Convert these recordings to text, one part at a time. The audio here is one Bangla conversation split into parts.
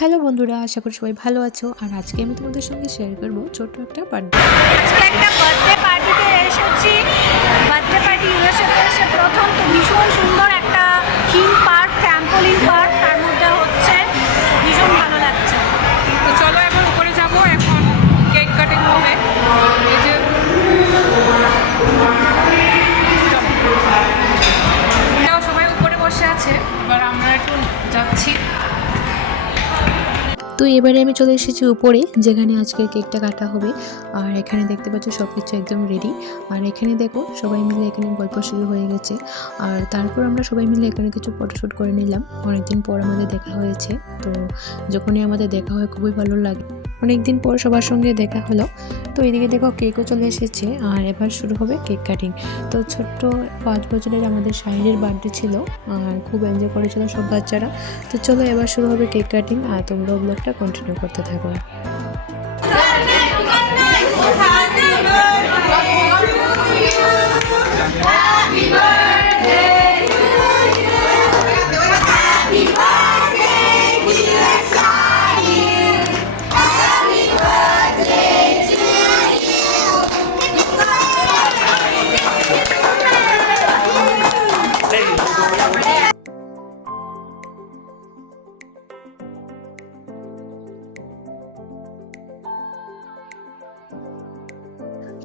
হ্যালো বন্ধুরা, আশা করি সবাই ভালো আছো। আর আজকে আমি তোমাদের সঙ্গে শেয়ার করব ছোট্ট একটা বার্থডে। আজকে একটা বার্থডে পার্টিতে এসেছি। বার্থডে পার্টি ইউএসএ এসে প্রথম, তো ভীষণ সুন্দর একটা থিম পার্ক, ট্র্যাম্পোলিন পার্ক, তার মধ্যে হচ্ছে ভীষণ ভালো লাগছে। তো চলো এখন উপরে যাব, এখন কেক কাটিং হবে। এই যে এরাও সবাই উপরে বসে আছে, এবার আমরা একটু যাচ্ছি। তো এবারে আমি চলে এসেছি উপরে, যেখানে আজকে কেকটা কাটা হবে। আর এখানে দেখতে পাচ্ছ সব কিছু একদম রেডি। আর এখানে দেখো সবাই মিলে এখানে গল্প শুরু হয়ে গেছে। আর তারপর আমরা সবাই মিলে এখানে কিছু ফটোশ্যুট করে নিলাম। অনেকদিন পর আমাদের দেখা হয়েছে, তো যখনই আমাদের দেখা হয় খুবই ভালো লাগে। অনেকদিন পর সবার সঙ্গে দেখা হলো। তো এদিকে দেখো কেকও চলে এসেছে, আর এবার শুরু হবে কেক কাটিং। তো ছোট্ট 5 বছরের আমাদের শাহিরের বার্থডে ছিল, আর খুব এনজয় করেছিল সব বাচ্চারা। তো চলো এবার শুরু হবে কেক কাটিং, আর তোমরাও ব্লগটা কন্টিনিউ করতে থাকো।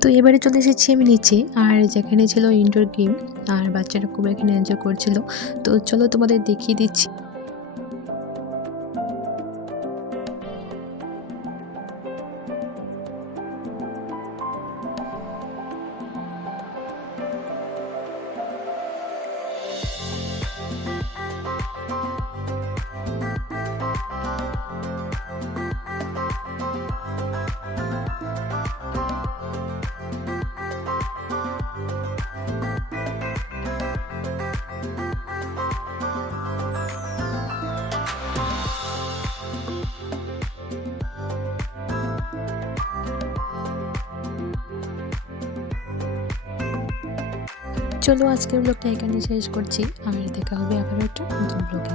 তো এবারে চলে এসেছি আমি নিচে, আর যেখানে ছিল ইনডোর গেম, আর বাচ্চারা খুব এখানে এনজয় করছিল। তো চলো তোমাদের দেখিয়ে দিচ্ছি। চলো আজকের ব্লগটা এখানে শেষ করছি, আর দেখা হবে আবার একটা নতুন ব্লগে।